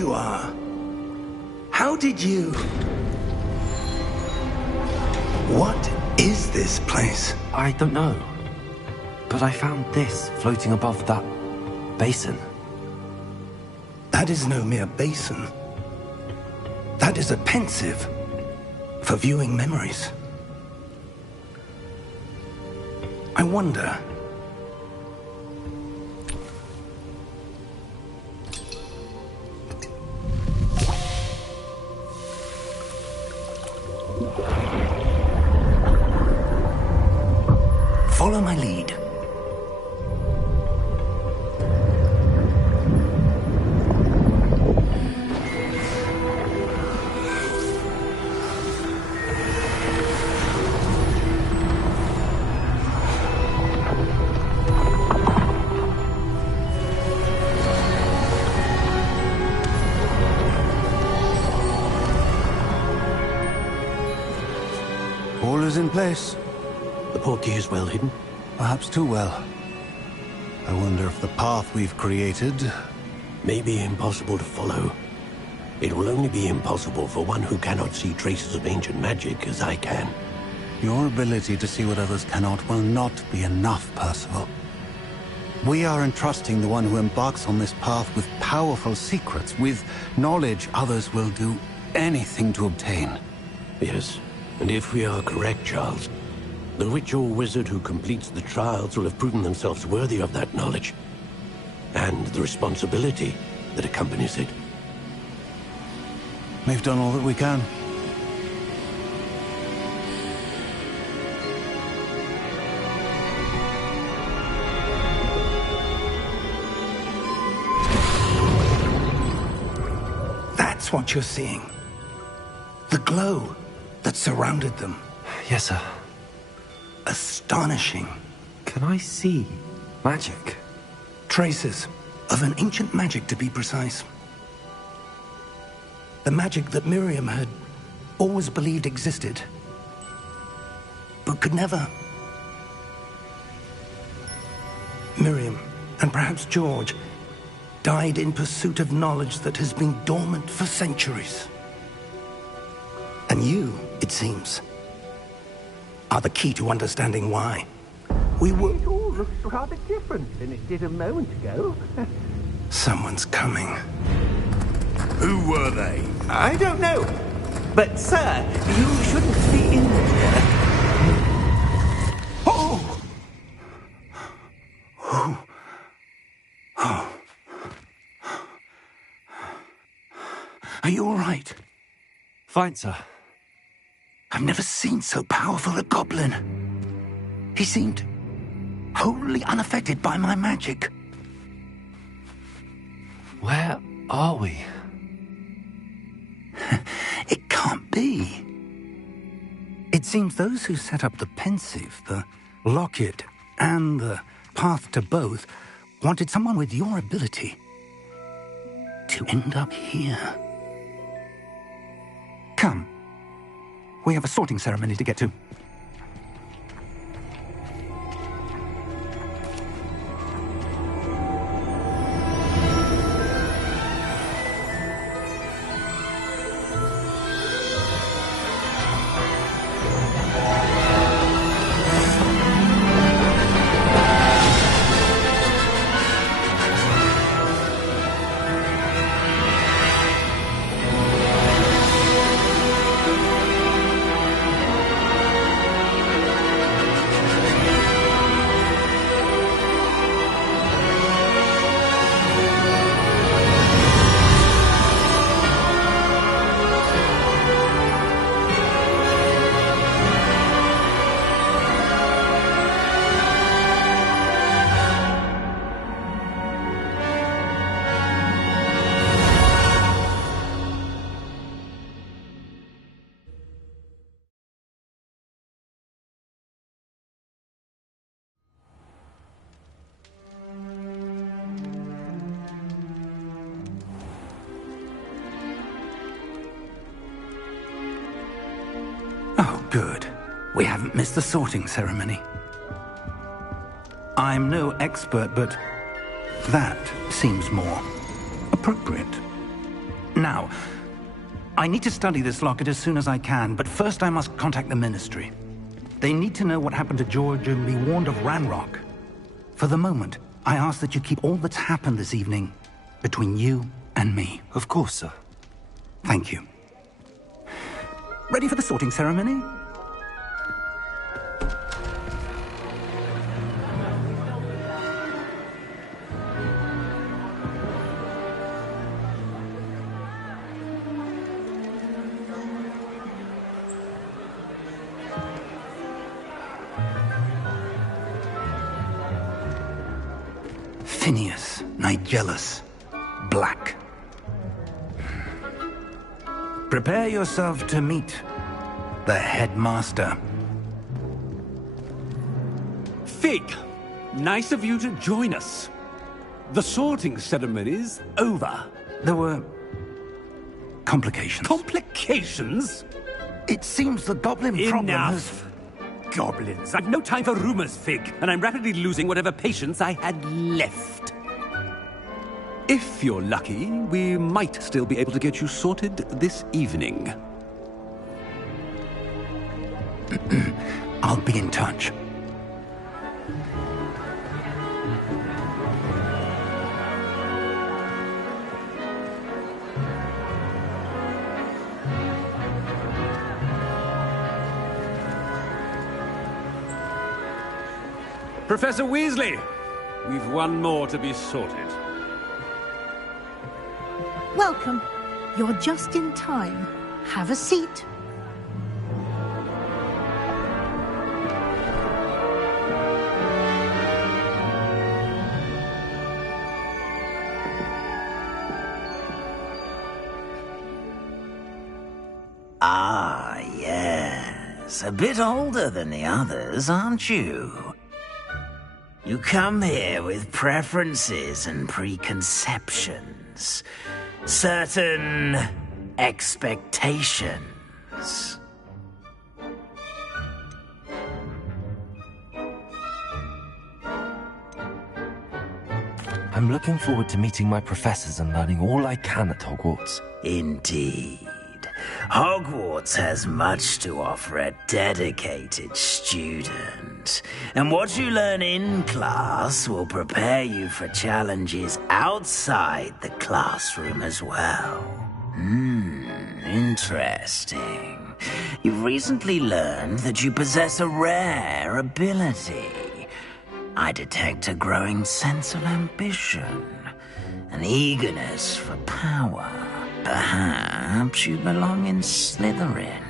you are. How did you... What is this place? I don't know. But I found this floating above that basin. That is no mere basin. That is a pensive for viewing memories. I wonder... Follow my lead. All is in place. The portkey is well hidden? Perhaps too well. I wonder if the path we've created... may be impossible to follow. It will only be impossible for one who cannot see traces of ancient magic as I can. Your ability to see what others cannot will not be enough, Percival. We are entrusting the one who embarks on this path with powerful secrets, with knowledge others will do anything to obtain. Yes, and if we are correct, Charles, the witch or wizard who completes the trials will have proven themselves worthy of that knowledge, and the responsibility that accompanies it. We've done all that we can. That's what you're seeing. The glow that surrounded them. Yes, sir. Astonishing. Can I see magic? Traces of an ancient magic, to be precise. The magic that Miriam had always believed existed, but could never. Miriam, and perhaps George, died in pursuit of knowledge that has been dormant for centuries. And you, it seems, are the key to understanding why. We were... It all looks rather different than it did a moment ago. Someone's coming. Who were they? I don't know. But, sir, you shouldn't be in here. Oh! Oh. Oh. Are you all right? Fine, sir. I've never seen so powerful a goblin. He seemed wholly unaffected by my magic. Where are we? It can't be. It seems those who set up the pensive, the locket, and the path to both wanted someone with your ability to end up here. Come. We have a sorting ceremony to get to. Oh, good. We haven't missed the sorting ceremony. I'm no expert, but that seems more appropriate. Now, I need to study this locket as soon as I can, but first I must contact the Ministry. They need to know what happened to George and be warned of Ranrock. For the moment, I ask that you keep all that's happened this evening between you and me. Of course, sir. Thank you. Ready for the sorting ceremony? Phineas, Nigellus, Black. Prepare yourself to meet the headmaster. Fig, nice of you to join us. The sorting ceremony's over. There were complications. Complications? It seems the goblin problem has... Enough! Goblins. I've no time for rumors, Fig, and I'm rapidly losing whatever patience I had left. If you're lucky, we might still be able to get you sorted this evening. I'll be in touch. Professor Weasley, we've one more to be sorted. Welcome. You're just in time. Have a seat. Ah, yes. A bit older than the others, aren't you? You come here with preferences and preconceptions. Certain expectations. I'm looking forward to meeting my professors and learning all I can at Hogwarts. Indeed. Hogwarts has much to offer a dedicated student. And what you learn in class will prepare you for challenges outside the classroom as well. Interesting. You've recently learned that you possess a rare ability. I detect a growing sense of ambition, an eagerness for power. Perhaps you belong in Slytherin.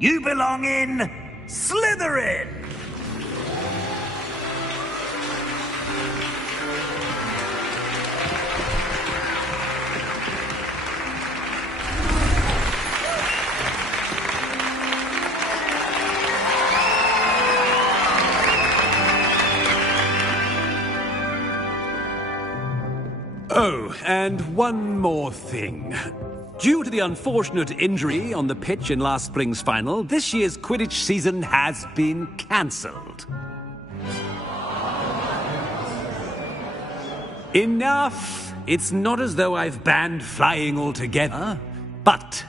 You belong in Slytherin! Oh, and one more thing. Due to the unfortunate injury on the pitch in last spring's final, this year's Quidditch season has been cancelled. Enough! It's not as though I've banned flying altogether. But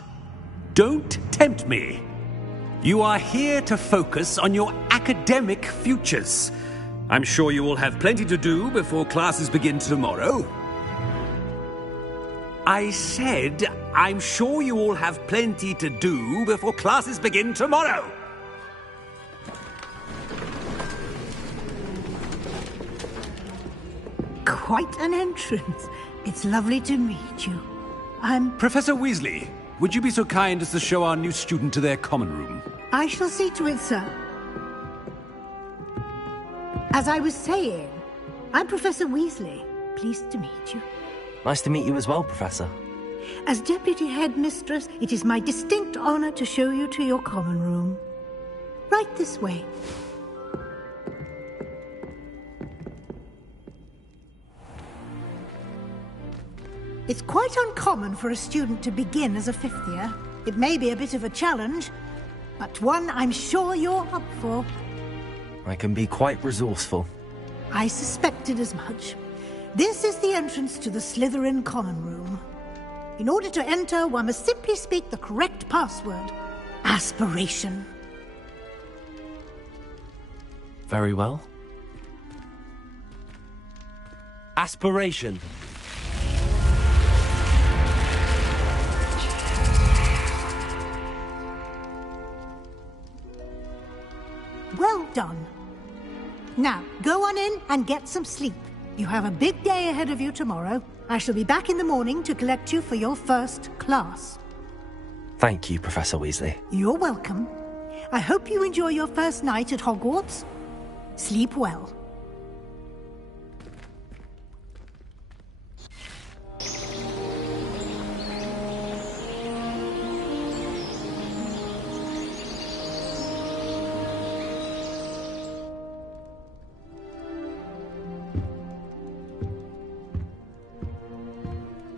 don't tempt me. You are here to focus on your academic futures. I'm sure you will have plenty to do before classes begin tomorrow. I said, I'm sure you all have plenty to do before classes begin tomorrow. Quite an entrance. It's lovely to meet you. I'm... Professor Weasley, would you be so kind as to show our new student to their common room? I shall see to it, sir. As I was saying, I'm Professor Weasley. Pleased to meet you. Nice to meet you as well, Professor. As Deputy Headmistress, it is my distinct honor to show you to your common room. Right this way. It's quite uncommon for a student to begin as a fifth year. It may be a bit of a challenge, but one I'm sure you're up for. I can be quite resourceful. I suspected as much. This is the entrance to the Slytherin common room. In order to enter, one must simply speak the correct password. Aspiration. Very well. Aspiration. Well done. Now, go on in and get some sleep. You have a big day ahead of you tomorrow. I shall be back in the morning to collect you for your first class. Thank you, Professor Weasley. You're welcome. I hope you enjoy your first night at Hogwarts. Sleep well.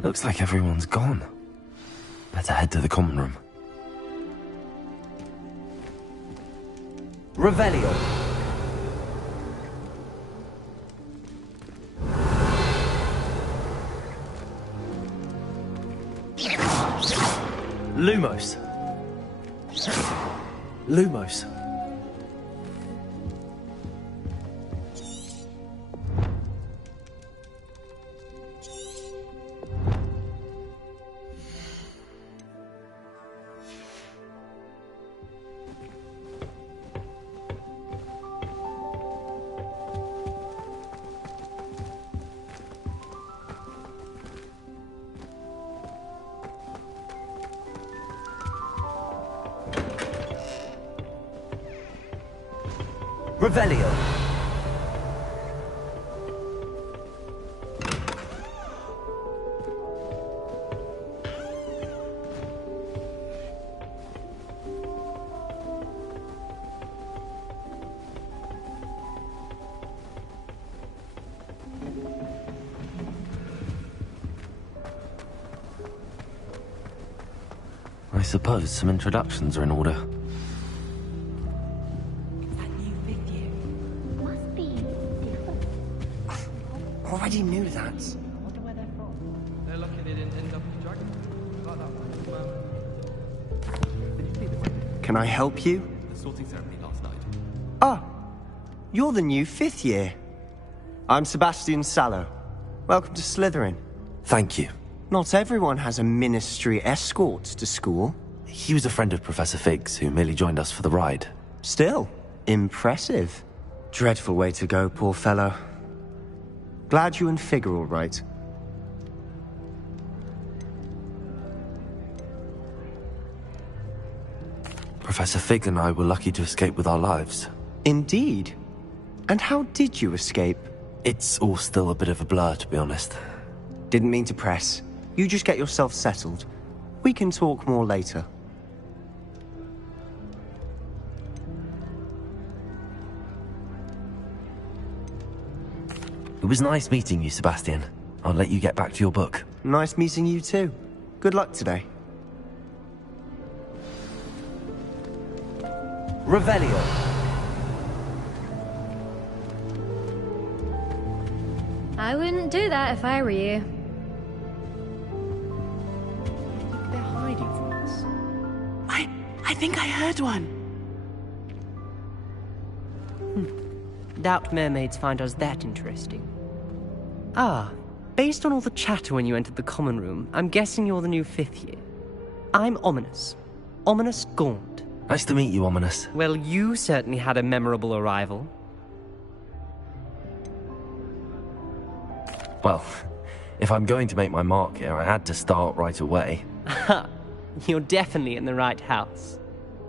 Looks like everyone's gone. Better head to the common room. Revelio. Lumos. Lumos. Revelio. I suppose some introductions are in order. Already knew that. They're lucky they didn't end up in Dragon. Like that. Can I help you? The sorting ceremony last night. Ah, you're the new fifth year. I'm Sebastian Sallow. Welcome to Slytherin. Thank you. Not everyone has a ministry escort to school. He was a friend of Professor Fig's who merely joined us for the ride. Still, impressive. Dreadful way to go, poor fellow. Glad you and Fig are all right. Professor Fig and I were lucky to escape with our lives. Indeed. And how did you escape? It's all still a bit of a blur, to be honest. Didn't mean to press. You just get yourself settled. We can talk more later. It was nice meeting you, Sebastian. I'll let you get back to your book. Nice meeting you too. Good luck today. Revelio. I wouldn't do that if I were you. They're hiding from us. I think I heard one. Doubt mermaids find us that interesting. Ah, based on all the chatter when you entered the common room, I'm guessing you're the new fifth year. I'm Ominous. Ominous Gaunt. Nice to meet you, Ominous. Well, you certainly had a memorable arrival. Well, if I'm going to make my mark here, I had to start right away. Ha! You're definitely in the right house.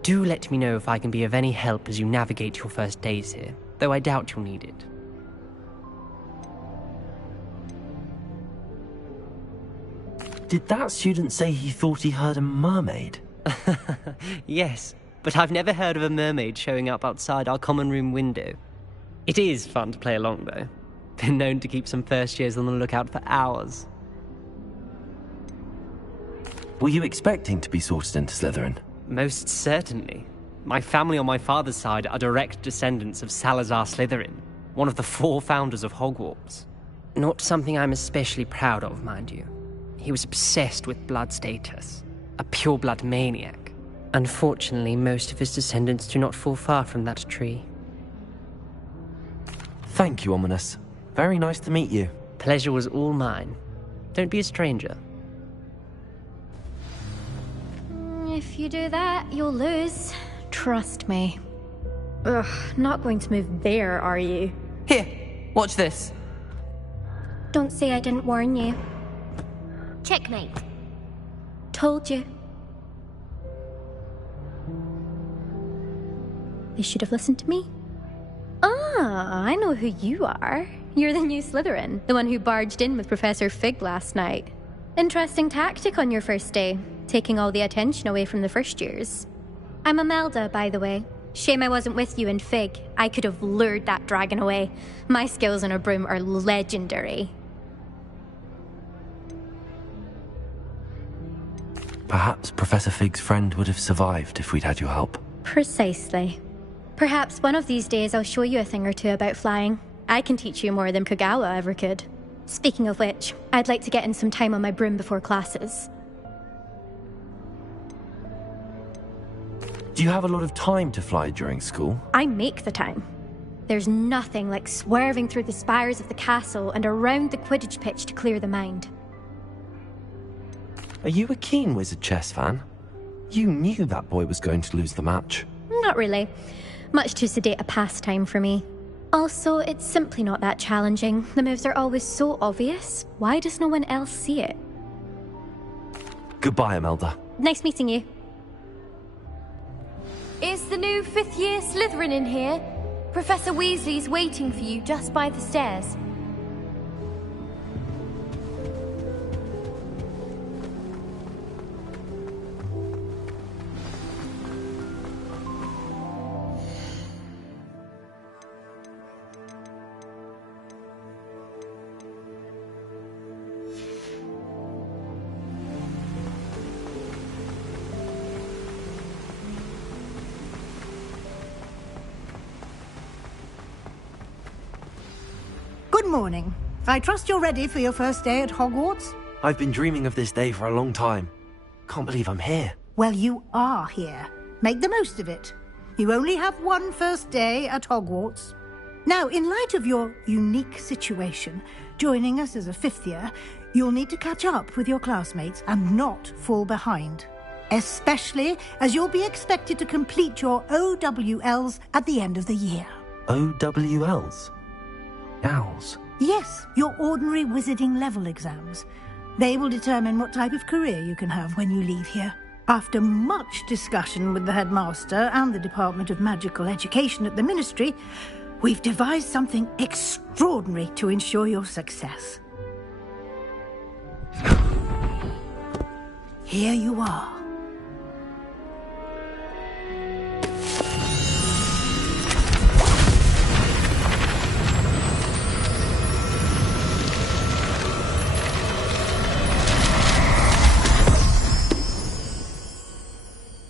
Do let me know if I can be of any help as you navigate your first days here, though I doubt you'll need it. Did that student say he thought he heard a mermaid? Yes, but I've never heard of a mermaid showing up outside our common room window. It is fun to play along, though. Been known to keep some first years on the lookout for hours. Were you expecting to be sorted into Slytherin? Most certainly. My family on my father's side are direct descendants of Salazar Slytherin, one of the 4 founders of Hogwarts. Not something I'm especially proud of, mind you. He was obsessed with blood status, a pure-blood maniac. Unfortunately, most of his descendants do not fall far from that tree. Thank you, Ominous. Very nice to meet you. Pleasure was all mine. Don't be a stranger. If you do that, you'll lose. Trust me. Ugh, not going to move there, are you? Here, watch this. Don't say I didn't warn you. Checkmate. Told you. They should have listened to me. Ah, I know who you are. You're the new Slytherin, the one who barged in with Professor Fig last night. Interesting tactic on your first day, taking all the attention away from the first years. I'm Imelda, by the way. Shame I wasn't with you in Fig. I could have lured that dragon away. My skills on a broom are legendary. Perhaps Professor Fig's friend would have survived if we'd had your help. Precisely. Perhaps one of these days I'll show you a thing or two about flying. I can teach you more than Kogawa ever could. Speaking of which, I'd like to get in some time on my broom before classes. Do you have a lot of time to fly during school? I make the time. There's nothing like swerving through the spires of the castle and around the Quidditch pitch to clear the mind. Are you a keen Wizard chess fan? You knew that boy was going to lose the match. Not really. Much too sedate a pastime for me. Also, it's simply not that challenging. The moves are always so obvious. Why does no one else see it? Goodbye, Imelda. Nice meeting you. Is the new 5th year Slytherin in here? Professor Weasley's waiting for you just by the stairs. Good morning. I trust you're ready for your first day at Hogwarts? I've been dreaming of this day for a long time. Can't believe I'm here. Well, you are here. Make the most of it. You only have one first day at Hogwarts. Now, in light of your unique situation, joining us as a 5th year, you'll need to catch up with your classmates and not fall behind. Especially as you'll be expected to complete your OWLs at the end of the year. OWLs? Owls? Yes, your ordinary wizarding level exams. They will determine what type of career you can have when you leave here. After much discussion with the headmaster and the Department of Magical Education at the Ministry, we've devised something extraordinary to ensure your success. Here you are.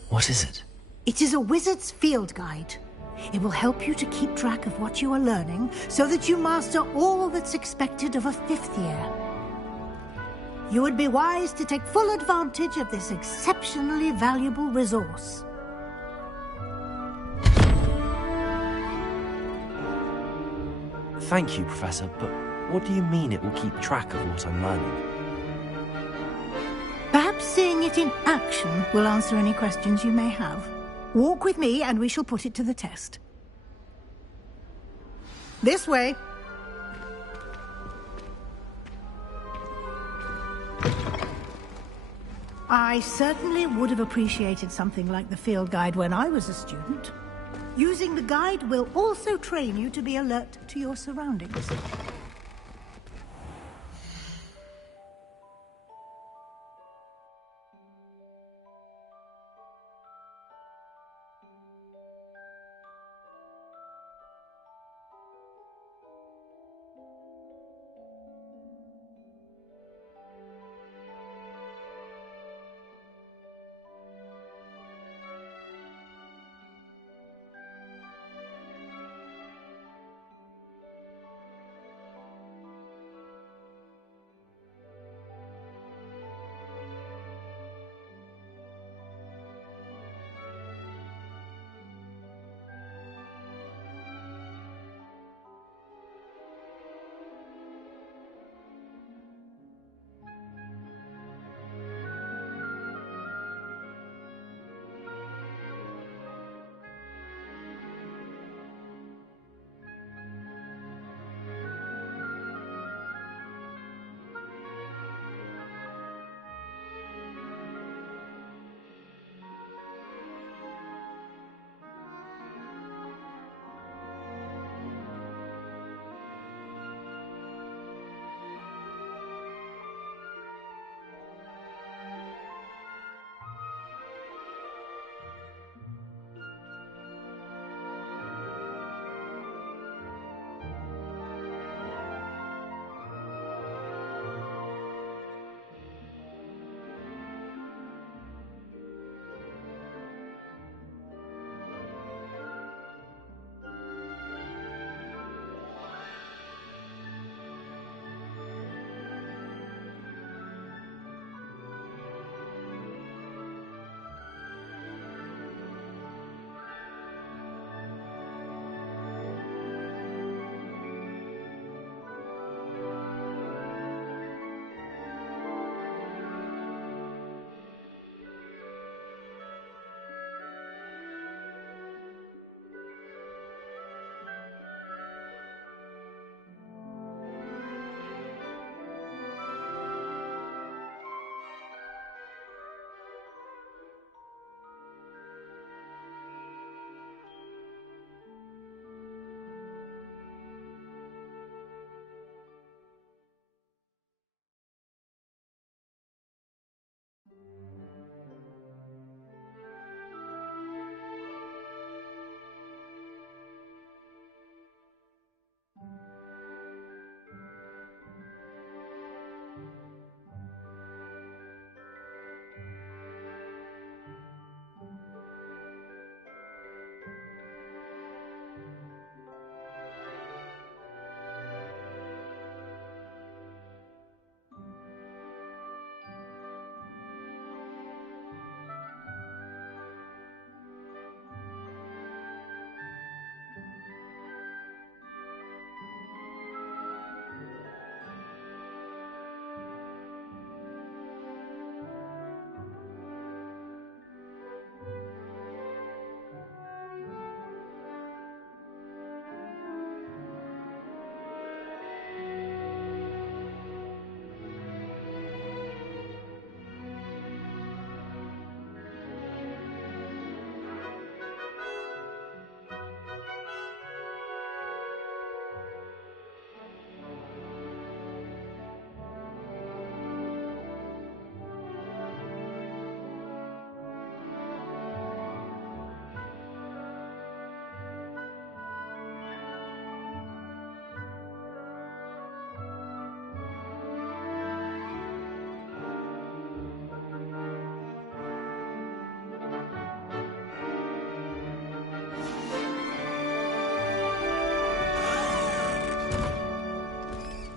What is it? It is a wizard's field guide. It will help you to keep track of what you are learning so that you master all that's expected of a 5th year. You would be wise to take full advantage of this exceptionally valuable resource. Thank you, Professor, but what do you mean it will keep track of what I'm learning? Perhaps seeing it in action will answer any questions you may have. Walk with me and we shall put it to the test. This way. I certainly would have appreciated something like the field guide when I was a student. Using the guide will also train you to be alert to your surroundings.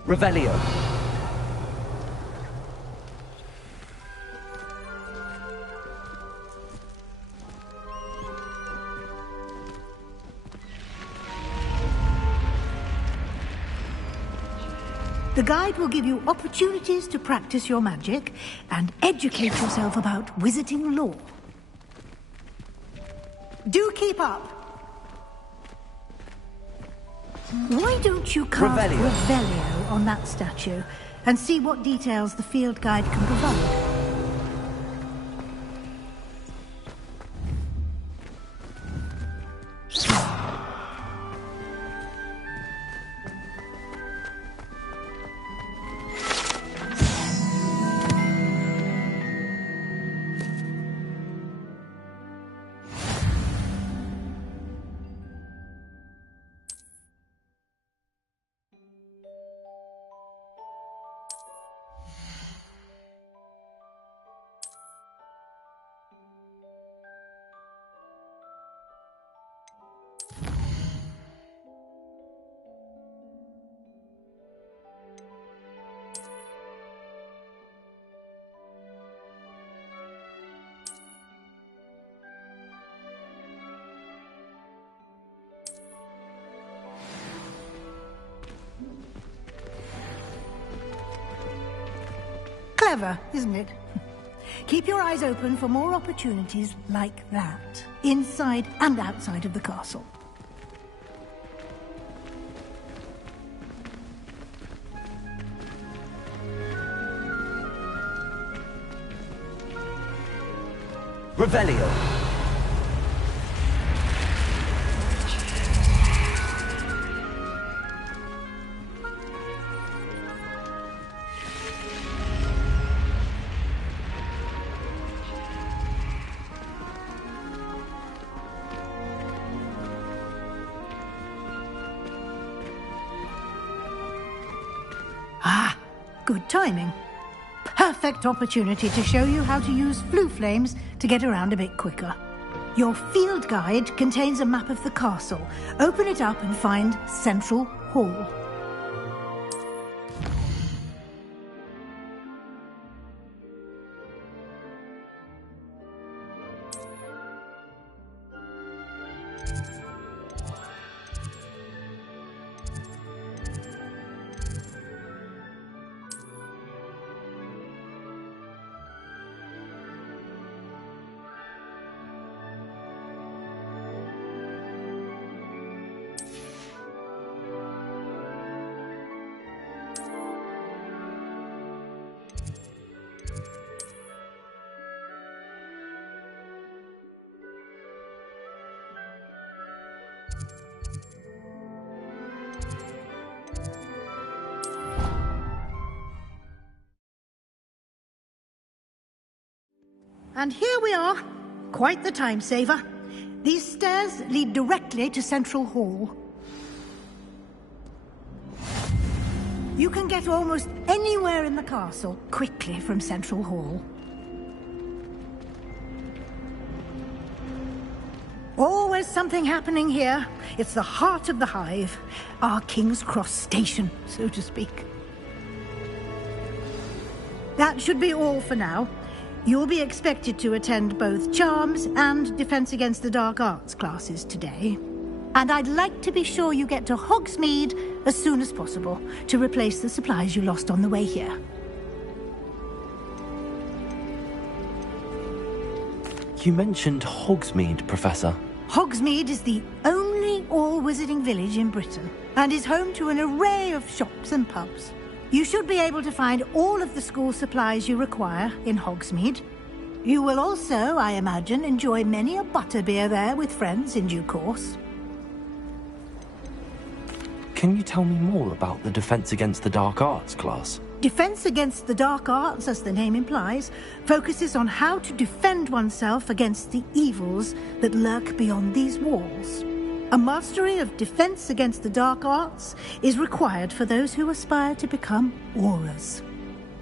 Revelio. The guide will give you opportunities to practice your magic and educate yourself about wizarding lore. Do keep up! Why don't you cast Revelio on that statue and see what details the field guide can provide? Clever, isn't it? Keep your eyes open for more opportunities like that, inside and outside of the castle. Revelio. Ah, good timing. Perfect opportunity to show you how to use flue flames to get around a bit quicker. Your field guide contains a map of the castle. Open it up and find Central Hall. And here we are. Quite the time saver. These stairs lead directly to Central Hall. You can get almost anywhere in the castle quickly from Central Hall. Always something happening here. It's the heart of the hive. Our King's Cross station, so to speak. That should be all for now. You'll be expected to attend both Charms and Defense Against the Dark Arts classes today. And I'd like to be sure you get to Hogsmeade as soon as possible to replace the supplies you lost on the way here. You mentioned Hogsmeade, Professor. Hogsmeade is the only all-wizarding village in Britain and is home to an array of shops and pubs. You should be able to find all of the school supplies you require in Hogsmeade. You will also, I imagine, enjoy many a butterbeer there with friends in due course. Can you tell me more about the Defense Against the Dark Arts class? Defense Against the Dark Arts, as the name implies, focuses on how to defend oneself against the evils that lurk beyond these walls. A mastery of Defense Against the Dark Arts is required for those who aspire to become Aurors.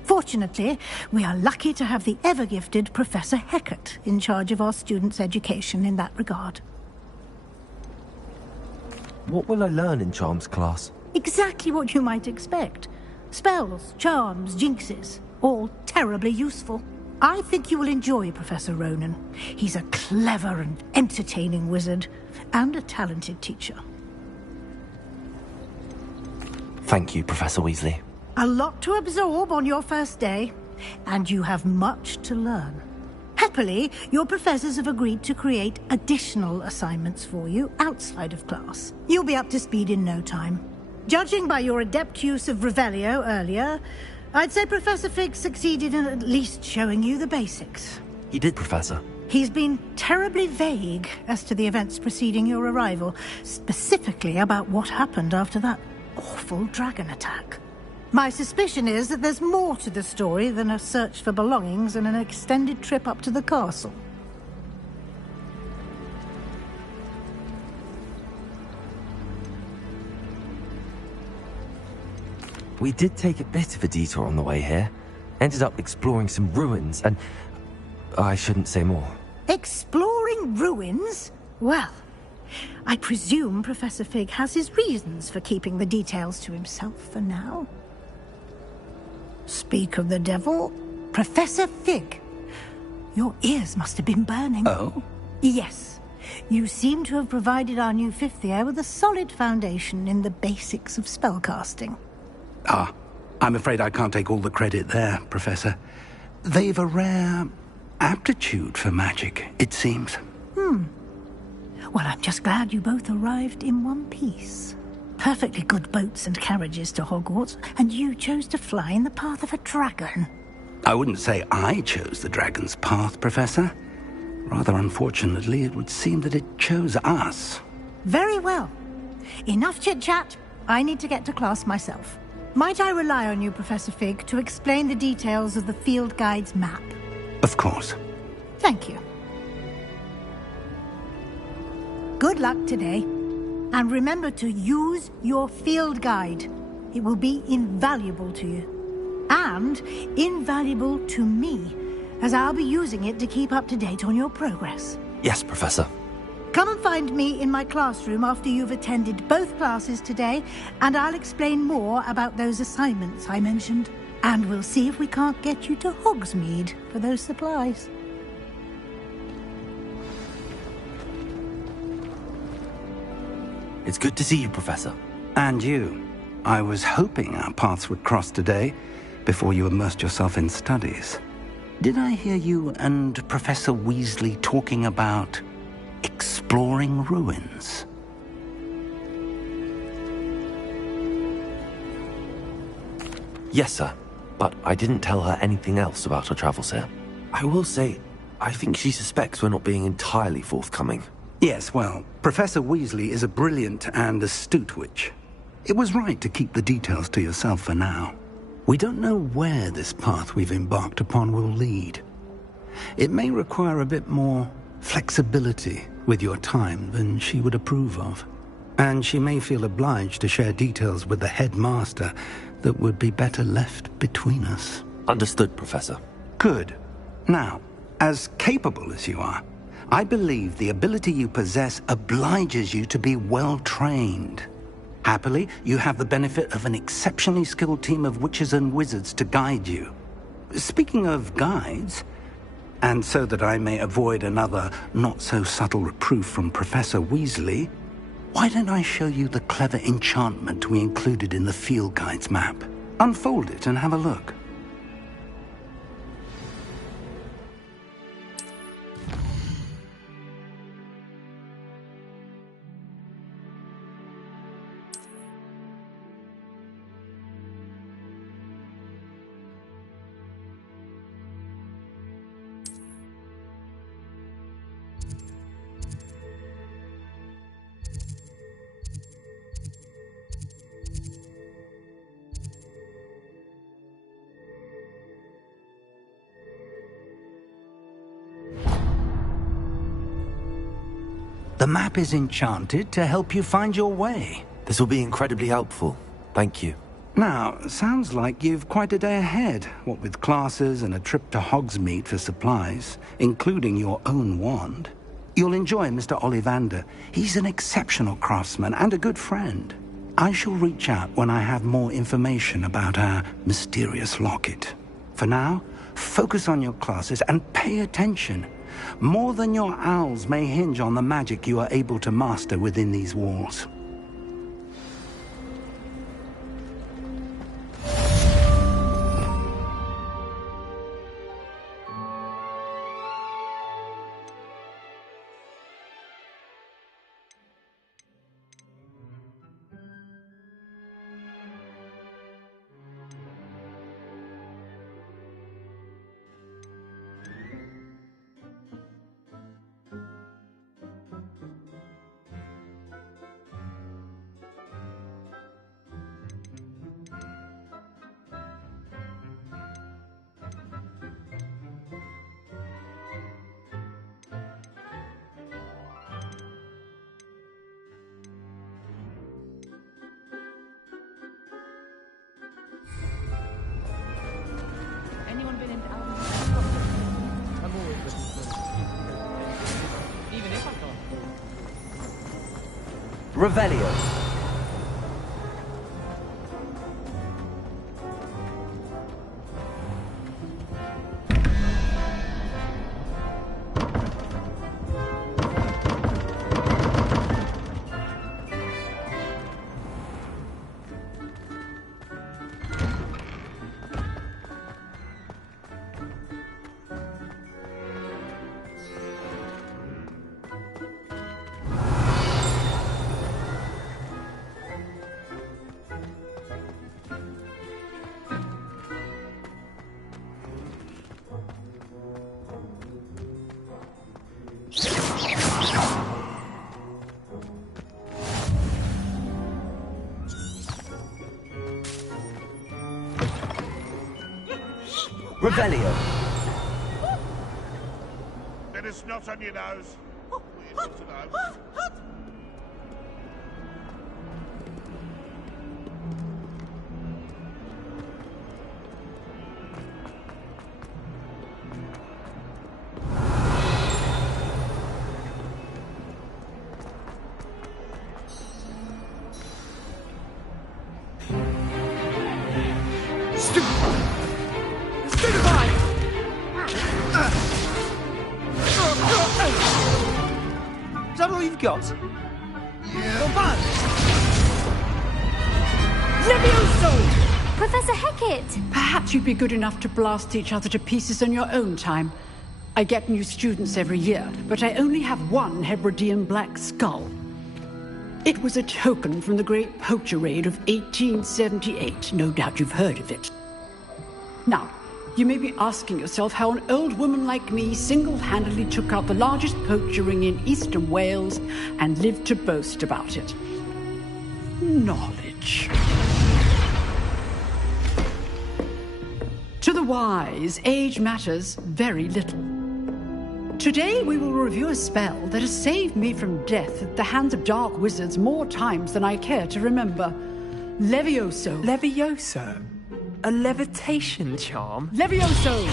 Fortunately, we are lucky to have the ever-gifted Professor Hecat in charge of our students' education in that regard. What will I learn in Charms class? Exactly what you might expect. Spells, charms, jinxes, all terribly useful. I think you will enjoy Professor Ronan. He's a clever and entertaining wizard, and a talented teacher. Thank you, Professor Weasley. A lot to absorb on your first day, and you have much to learn. Happily, your professors have agreed to create additional assignments for you outside of class. You'll be up to speed in no time. Judging by your adept use of Revelio earlier, I'd say Professor Fig succeeded in at least showing you the basics. He did, Professor. He's been terribly vague as to the events preceding your arrival, specifically about what happened after that awful dragon attack. My suspicion is that there's more to the story than a search for belongings and an extended trip up to the castle. We did take a bit of a detour on the way here. Ended up exploring some ruins, and I shouldn't say more. Exploring ruins? Well, I presume Professor Fig has his reasons for keeping the details to himself for now. Speak of the devil, Professor Fig. Your ears must have been burning. Oh? Yes. You seem to have provided our new fifth year with a solid foundation in the basics of spellcasting. Ah, I'm afraid I can't take all the credit there, Professor. They've a rare aptitude for magic, it seems. Well, I'm just glad you both arrived in one piece. Perfectly good boats and carriages to Hogwarts, and you chose to fly in the path of a dragon. I wouldn't say I chose the dragon's path, Professor. Rather unfortunately, it would seem that it chose us. Very well. Enough chit-chat. I need to get to class myself. Might I rely on you, Professor Fig, to explain the details of the field guide's map? Of course. Thank you. Good luck today. And remember to use your field guide. It will be invaluable to you. And invaluable to me, as I'll be using it to keep up to date on your progress. Yes, Professor. Come and find me in my classroom after you've attended both classes today, and I'll explain more about those assignments I mentioned. And we'll see if we can't get you to Hogsmeade for those supplies. It's good to see you, Professor. And you. I was hoping our paths would cross today, before you immersed yourself in studies. Did I hear you and Professor Weasley talking about exploring ruins? Yes, sir. But I didn't tell her anything else about her travels here. I will say, I think she suspects we're not being entirely forthcoming. Yes, well, Professor Weasley is a brilliant and astute witch. It was right to keep the details to yourself for now. We don't know where this path we've embarked upon will lead. It may require a bit more flexibility with your time than she would approve of. And she may feel obliged to share details with the headmaster that would be better left between us. Understood, Professor. Good. Now, as capable as you are, I believe the ability you possess obliges you to be well-trained. Happily, you have the benefit of an exceptionally skilled team of witches and wizards to guide you. Speaking of guides, and so that I may avoid another not-so-subtle reproof from Professor Weasley, why don't I show you the clever enchantment we included in the field guide's map? Unfold it and have a look. The map is enchanted to help you find your way. This will be incredibly helpful. Thank you. Now, sounds like you've quite a day ahead, what with classes and a trip to Hogsmeade for supplies, including your own wand. You'll enjoy Mr. Ollivander. He's an exceptional craftsman and a good friend. I shall reach out when I have more information about our mysterious locket. For now, focus on your classes and pay attention. More than your owls may hinge on the magic you are able to master within these walls. Anyone been into Alvin? I'm always looking for even if I can't afford. Revelio. Revelio. Bit of snot on your nose. Weird not to know. Is that all you've got? Yeah. Levioso! Professor Hecat! Perhaps you'd be good enough to blast each other to pieces on your own time. I get new students every year, but I only have one Hebridean black skull. It was a token from the Great Poacher Raid of 1878. No doubt you've heard of it. Now, you may be asking yourself how an old woman like me single-handedly took out the largest poacher ring in eastern Wales and lived to boast about it. Knowledge. To the wise, age matters very little. Today we will review a spell that has saved me from death at the hands of dark wizards more times than I care to remember. Levioso. Levioso? A levitation charm? Levioso!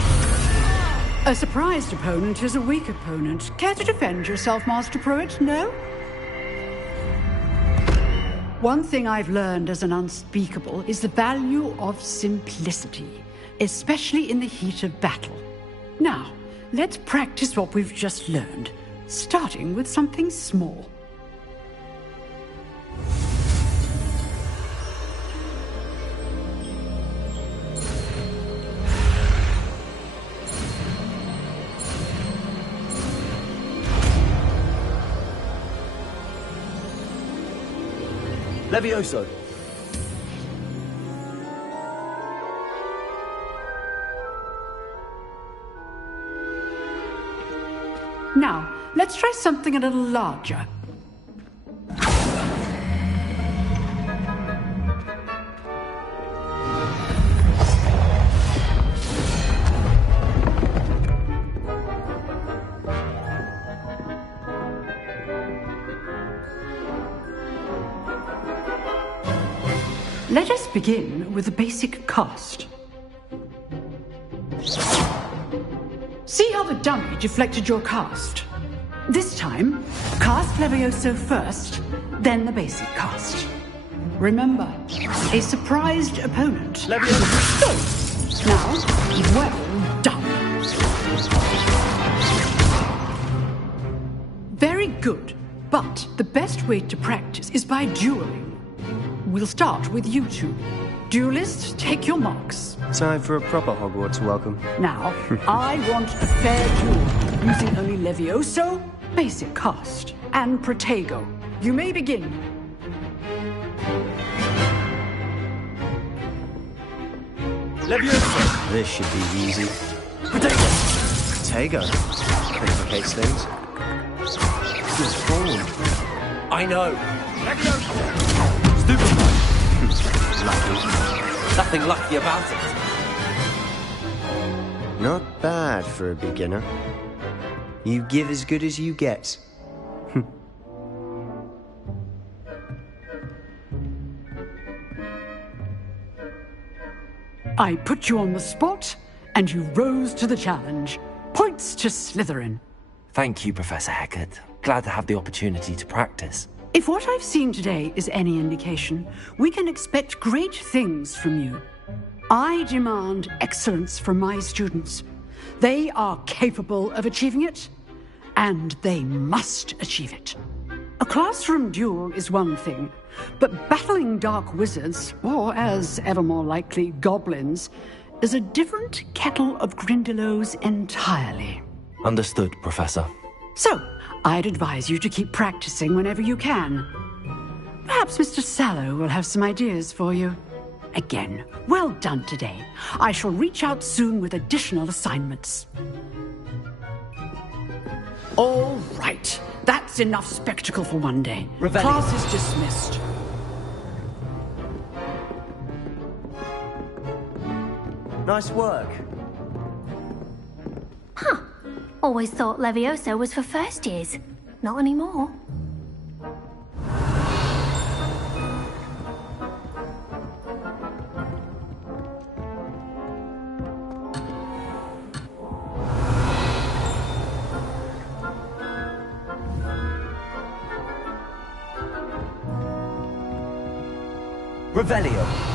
A surprised opponent is a weak opponent. Care to defend yourself, Master Pruitt? No? One thing I've learned as an unspeakable is the value of simplicity, especially in the heat of battle. Now, let's practice what we've just learned, starting with something small. Levioso. Now, let's try something a little larger. Let us begin with the basic cast. See how the dummy deflected your cast? This time, cast Levioso first, then the basic cast. Remember, a surprised opponent. Now, well done. Very good, but the best way to practice is by dueling. We'll start with you two. Duelists, take your marks. Time for a proper Hogwarts welcome. Now, I want a fair duel, using only Levioso, basic cast, and Protego. You may begin. Levioso! This should be easy. Protego! Complicates things. Good form. I know. Levioso! Stupefy. Lucky. Nothing lucky about it. Not bad for a beginner. You give as good as you get. I put you on the spot, and you rose to the challenge. Points to Slytherin. Thank you, Professor Hecat. Glad to have the opportunity to practice. If what I've seen today is any indication, we can expect great things from you. I demand excellence from my students. They are capable of achieving it, and they must achieve it. A classroom duel is one thing, but battling dark wizards, or as ever more likely, goblins, is a different kettle of Grindylows entirely. Understood, Professor. So, I'd advise you to keep practicing whenever you can. Perhaps Mr. Sallow will have some ideas for you. Again, well done today. I shall reach out soon with additional assignments. All right. That's enough spectacle for one day. Revelli. Class is dismissed. Nice work. Huh. Always thought Levioso was for first years. Not anymore. Revelio.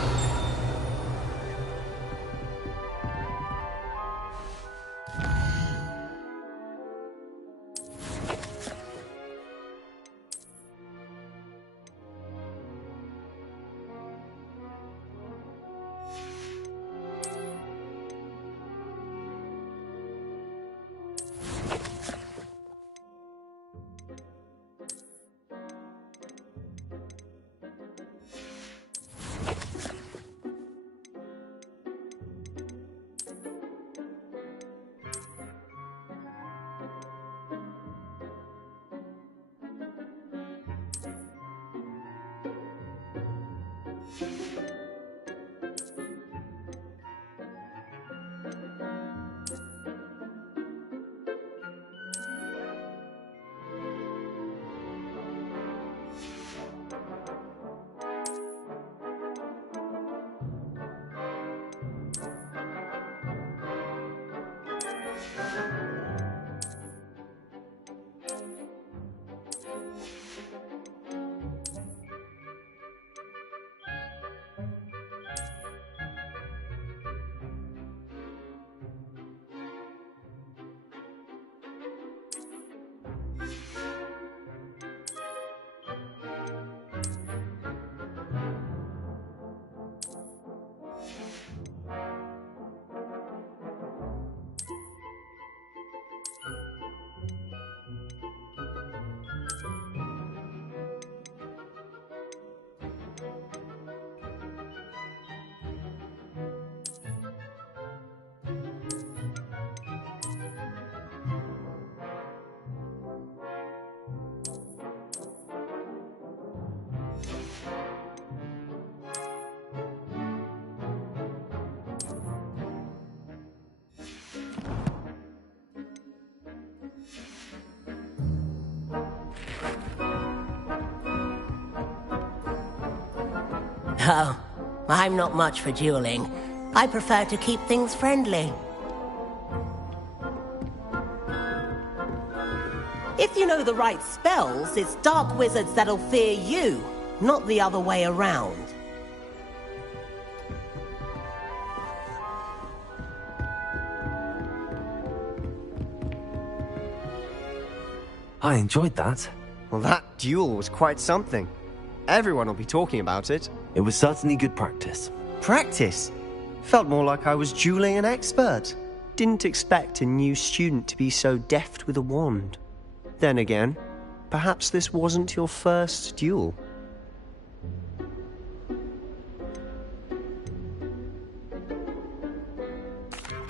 Oh, I'm not much for dueling. I prefer to keep things friendly. If you know the right spells, it's dark wizards that'll fear you, not the other way around. I enjoyed that. Well, that duel was quite something. Everyone will be talking about it. It was certainly good practice. Practice? Felt more like I was dueling an expert. Didn't expect a new student to be so deft with a wand. Then again, perhaps this wasn't your first duel.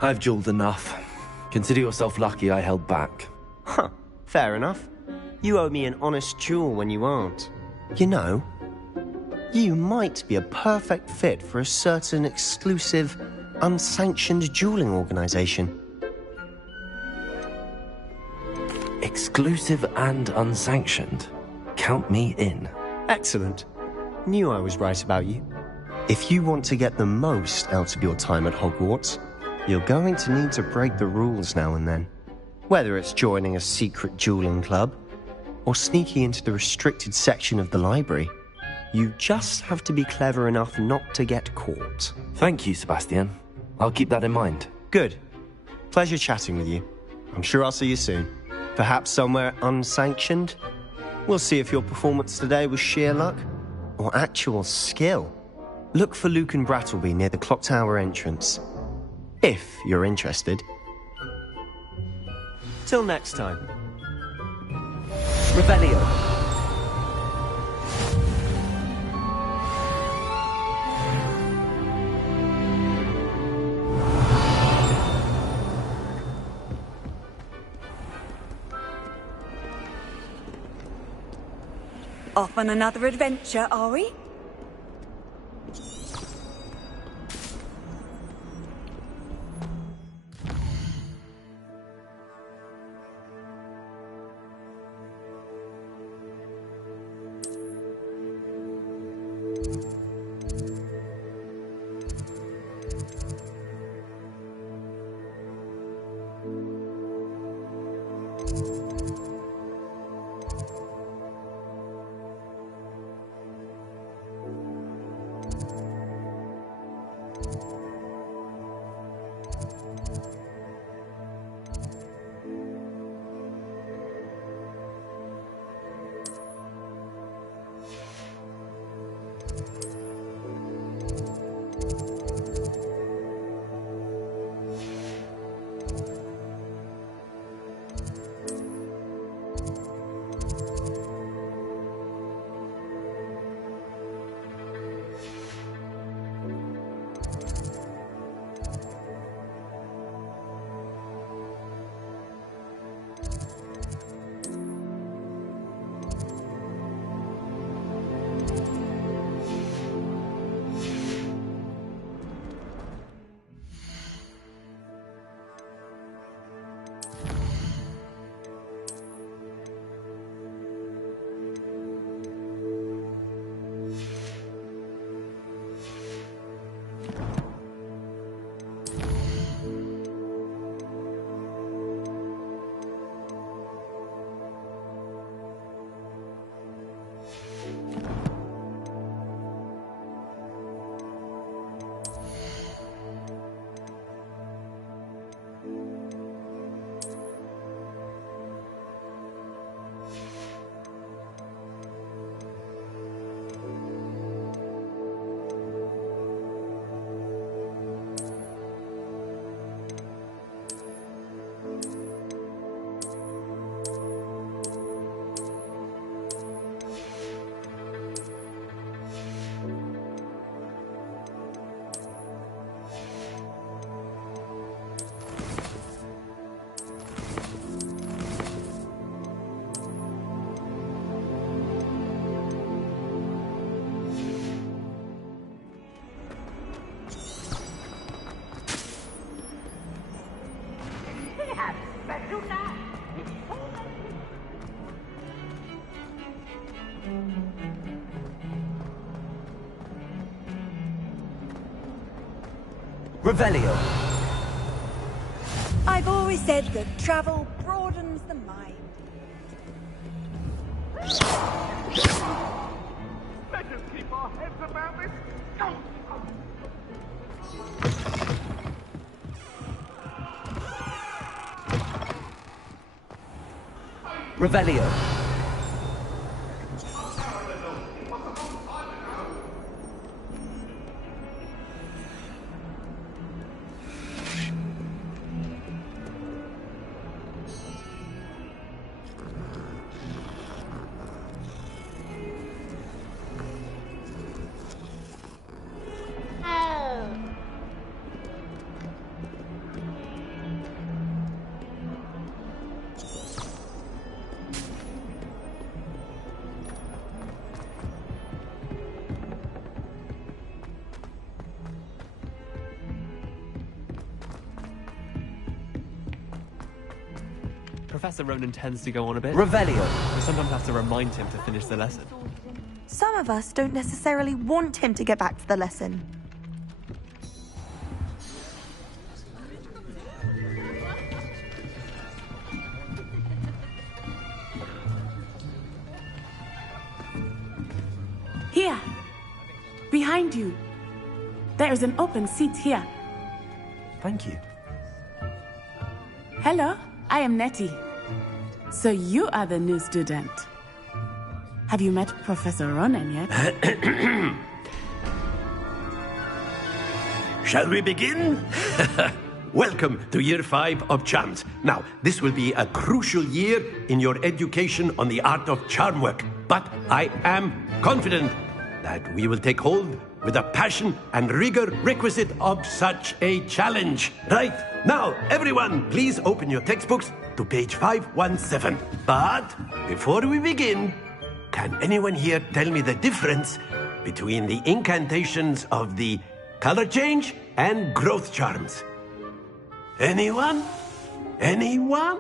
I've dueled enough. Consider yourself lucky I held back. Huh, fair enough. You owe me an honest duel when you aren't. You know, you might be a perfect fit for a certain exclusive, unsanctioned dueling organization. Exclusive and unsanctioned? Count me in. Excellent. Knew I was right about you. If you want to get the most out of your time at Hogwarts, you're going to need to break the rules now and then. Whether it's joining a secret dueling club, or sneaking into the restricted section of the library, you just have to be clever enough not to get caught. Thank you, Sebastian. I'll keep that in mind. Good. Pleasure chatting with you. I'm sure I'll see you soon. Perhaps somewhere unsanctioned? We'll see if your performance today was sheer luck or actual skill. Look for Luke and Brattleby near the clock tower entrance. If you're interested. Till next time. Revelio. Off on another adventure, are we? Revelio. I've always said that travel broadens the mind. just keep our heads about this. Go! Revelio. Professor Ronan tends to go on a bit. Revelio. We sometimes have to remind him to finish the lesson. Some of us don't necessarily want him to get back to the lesson. Here. Behind you. There is an open seat here. Thank you. Hello, I am Nettie. So you are the new student. Have you met Professor Ronan yet? Shall we begin? Welcome to Year 5 of Charms. Now, this will be a crucial year in your education on the art of charm work. But I am confident that we will take hold with the passion and rigor requisite of such a challenge. Right, now, everyone, please open your textbooks to page 517. But before we begin, can anyone here tell me the difference between the incantations of the color change and growth charms? Anyone? Anyone?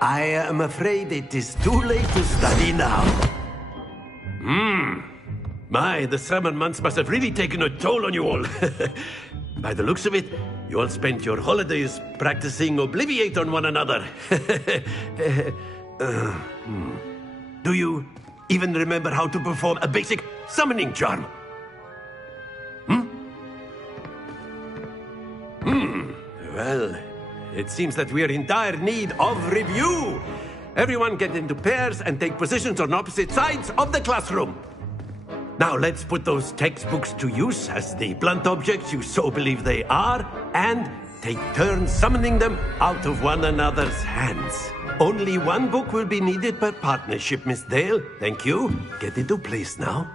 I am afraid it is too late to study now. My, the summer months must have really taken a toll on you all. By the looks of it, you all spent your holidays practicing Obliviate on one another. Do you even remember how to perform a basic summoning charm? Well, it seems that we are in dire need of review. Everyone get into pairs and take positions on opposite sides of the classroom. Now let's put those textbooks to use as the blunt objects you so believe they are, and take turns summoning them out of one another's hands. Only one book will be needed per partnership, Miss Dale. Thank you. Get into place now.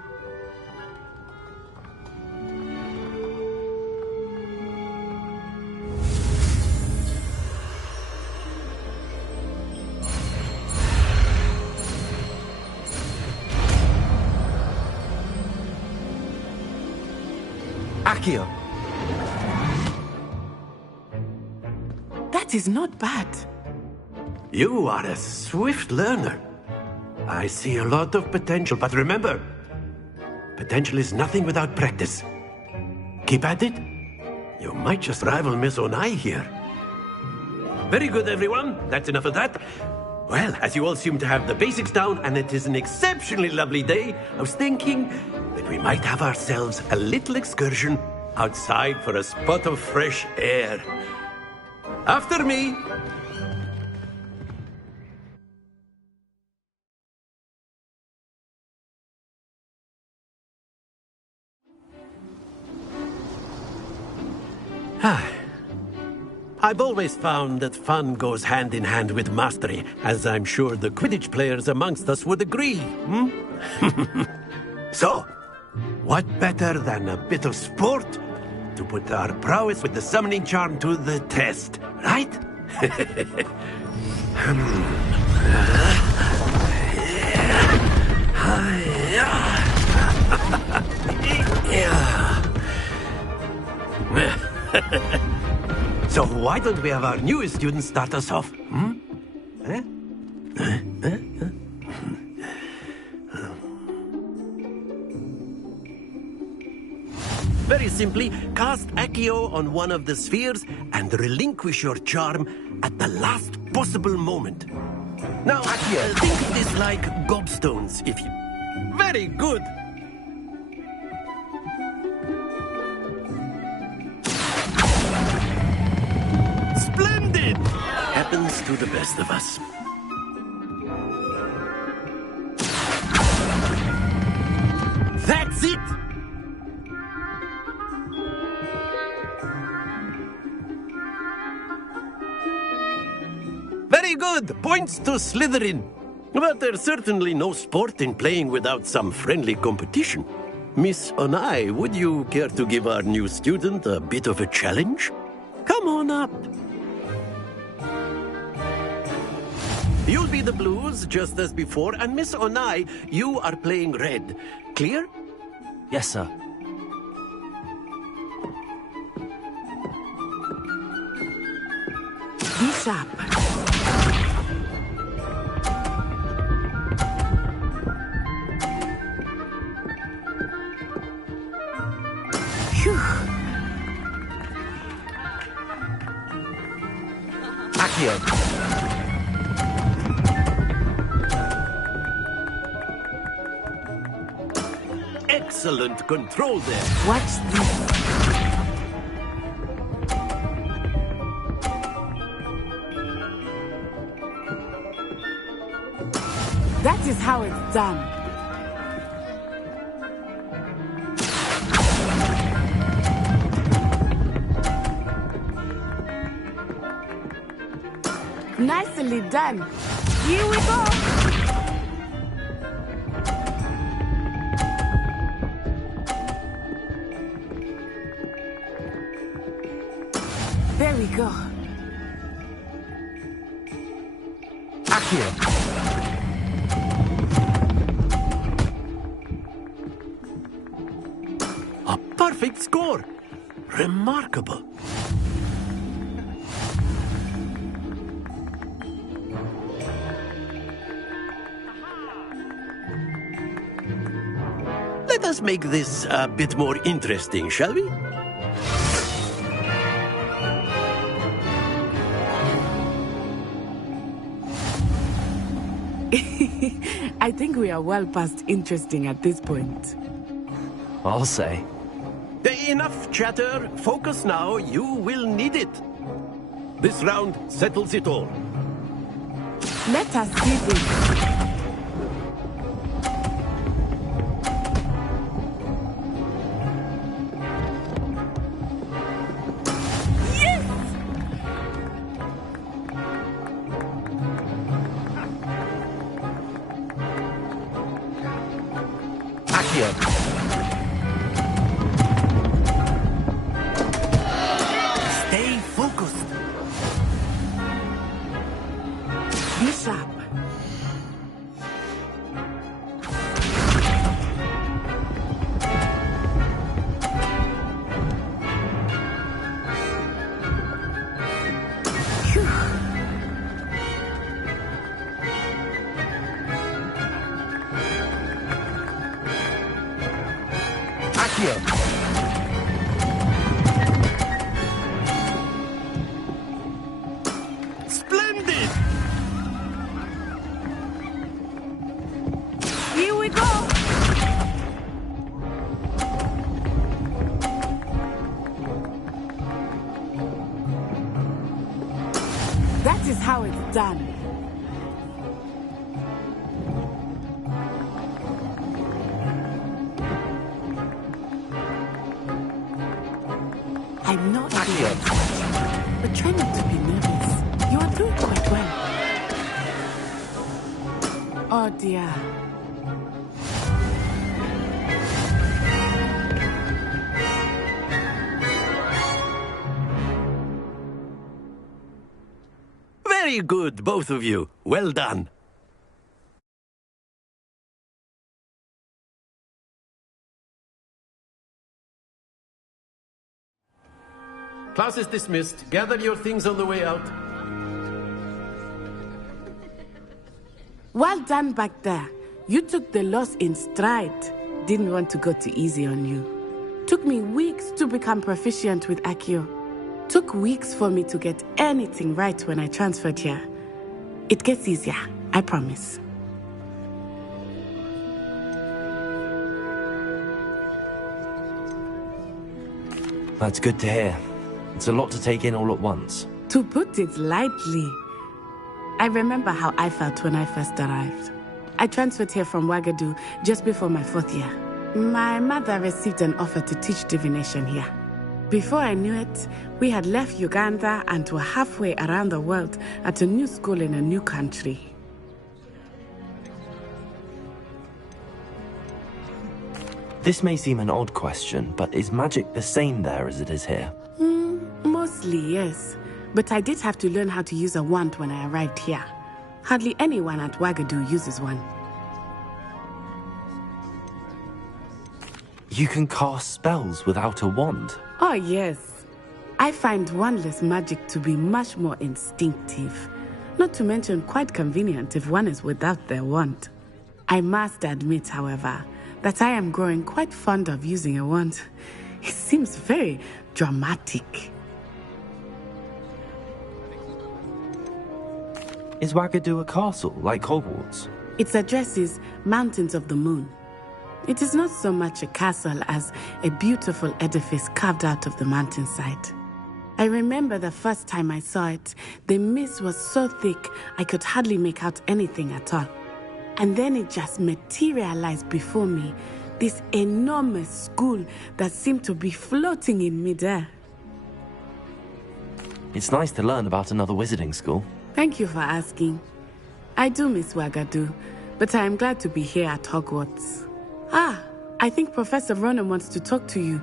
Accio. That is not bad. You are a swift learner. I see a lot of potential, but remember, potential is nothing without practice. Keep at it. You might just rival Miss Onai here. Very good, everyone. That's enough of that. Well, as you all seem to have the basics down, and it is an exceptionally lovely day, I was thinking that we might have ourselves a little excursion outside for a spot of fresh air. After me. I've always found that fun goes hand in hand with mastery, as I'm sure the Quidditch players amongst us would agree. So, what better than a bit of sport to put our prowess with the summoning charm to the test, right? So why don't we have our newest student start us off? Very simply, cast Accio on one of the spheres and relinquish your charm at the last possible moment. Now, think of this like gobstones, if you... Very good! Splendid! Happens to the best of us. That's it! Very good! Points to Slytherin. But there's certainly no sport in playing without some friendly competition. Miss Onai, would you care to give our new student a bit of a challenge? Come on up. You'll be the blues, just as before, and Miss Onai, you are playing red. Clear? Yes, sir. Be sharp. Phew. Accio. Excellent control there. Watch this. That is how it's done. Nicely done. Here we go. There we go. Accio. A perfect score. Remarkable. Let us make this a bit more interesting, shall we? I think we are well past interesting at this point. I'll say. Enough chatter. Focus now. You will need it. This round settles it all. Let us see this. Stay focused. Be sharp. Splendid! Here we go! That is how it's done. I'm not sure, but try not to be nervous. You are doing quite well. Oh dear. Very good, both of you. Well done. Class is dismissed. Gather your things on the way out. Well done back there. You took the loss in stride. Didn't want to go too easy on you. Took me weeks to become proficient with Accio. Took weeks for me to get anything right when I transferred here. It gets easier, I promise. That's good to hear. It's a lot to take in all at once. To put it lightly, I remember how I felt when I first arrived. I transferred here from Wagadu just before my 4th year. My mother received an offer to teach divination here. Before I knew it, we had left Uganda and were halfway around the world at a new school in a new country. This may seem an odd question, but is magic the same there as it is here? Mostly, yes. But I did have to learn how to use a wand when I arrived here. Hardly anyone at Wagadu uses one. You can cast spells without a wand? Oh, yes. I find wandless magic to be much more instinctive. Not to mention quite convenient if one is without their wand. I must admit, however, that I am growing quite fond of using a wand. It seems very dramatic. Is Wagadu a castle, like Hogwarts? Its address is Mountains of the Moon. It is not so much a castle as a beautiful edifice carved out of the mountainside. I remember the first time I saw it, the mist was so thick I could hardly make out anything at all. And then it just materialized before me, this enormous school that seemed to be floating in midair. It's nice to learn about another wizarding school. Thank you for asking. I do miss Wagadu, but I am glad to be here at Hogwarts. I think Professor Ronan wants to talk to you.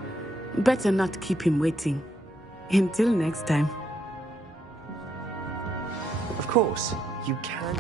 Better not keep him waiting. Until next time. Of course, you can.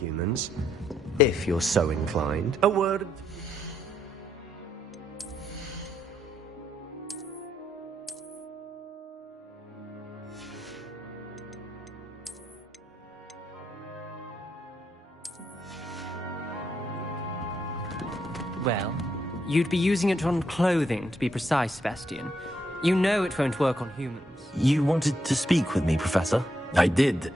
Humans, if you're so inclined. A word. Well, you'd be using it on clothing, to be precise, Sebastian. You know it won't work on humans. You wanted to speak with me, Professor? I did.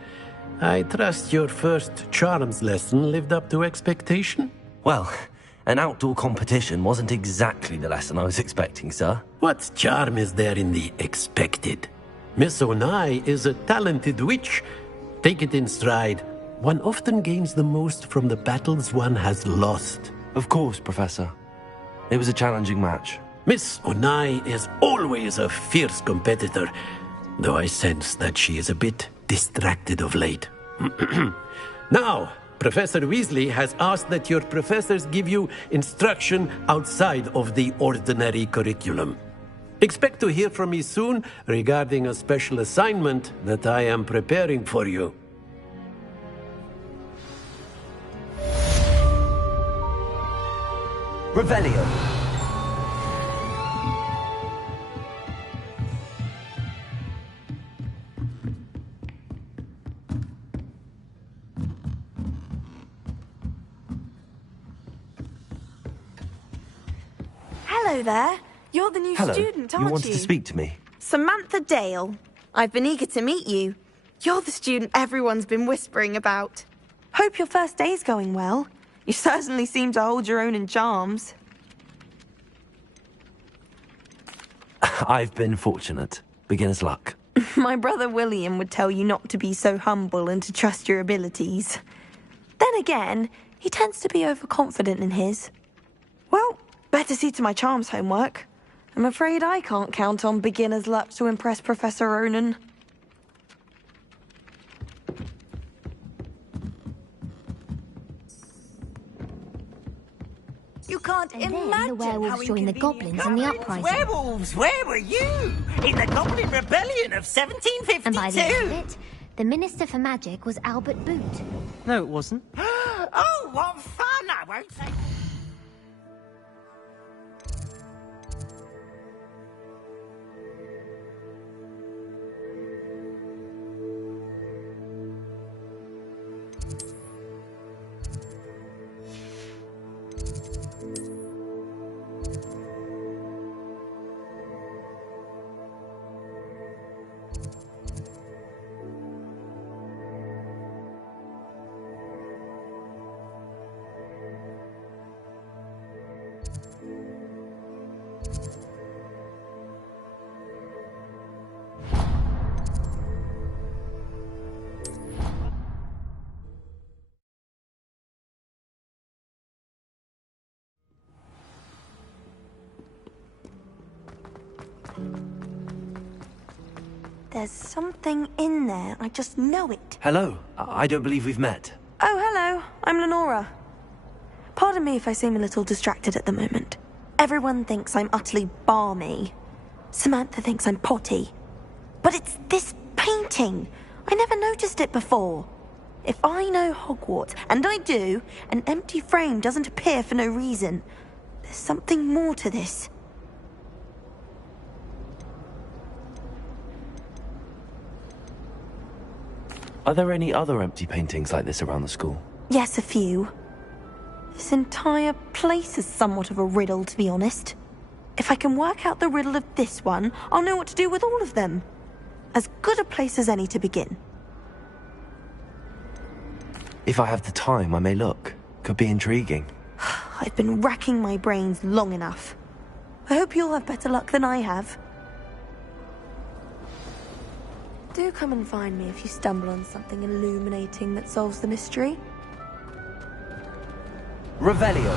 I trust your first charms lesson lived up to expectation? Well, an outdoor competition wasn't exactly the lesson I was expecting, sir. What charm is there in the expected? Miss Onai is a talented witch. Take it in stride. One often gains the most from the battles one has lost. Of course, Professor. It was a challenging match. Miss Onai is always a fierce competitor, though I sense that she is a bit distracted of late. Now, Professor Weasley has asked that your professors give you instruction outside of the ordinary curriculum. Expect to hear from me soon regarding a special assignment that I am preparing for you. Revelio. Hello there. You're the new Hello. student, aren't You you? wanted to speak to me? Samantha Dale. I've been eager to meet you. You're the student everyone's been whispering about. Hope your first day's going well. You certainly seem to hold your own in charms. I've been fortunate. Beginner's luck. My brother William would tell you not to be so humble and to trust your abilities. Then again, he tends to be overconfident in his. Well, better see to my charms homework. I'm afraid I can't count on beginner's luck to impress Professor Ronan. You can't And then imagine the werewolves how joined the inconvenient. goblins in the uprising. Werewolves, where were you? In the Goblin Rebellion of 1752? And by the end of it, the Minister for Magic was Albert Boot. No, it wasn't. Oh, what fun! I won't say... There's something in there. I just know it. Hello. I don't believe we've met. Oh, hello. I'm Lenora. Pardon me if I seem a little distracted at the moment. Everyone thinks I'm utterly balmy. Samantha thinks I'm potty. But it's this painting. I never noticed it before. If I know Hogwarts, and I do, an empty frame doesn't appear for no reason. There's something more to this. Are there any other empty paintings like this around the school? Yes, a few. This entire place is somewhat of a riddle, to be honest. If I can work out the riddle of this one, I'll know what to do with all of them. As good a place as any to begin. If I have the time, I may look. Could be intriguing. I've been racking my brains long enough. I hope you'll have better luck than I have. Do come and find me if you stumble on something illuminating that solves the mystery. Revelio.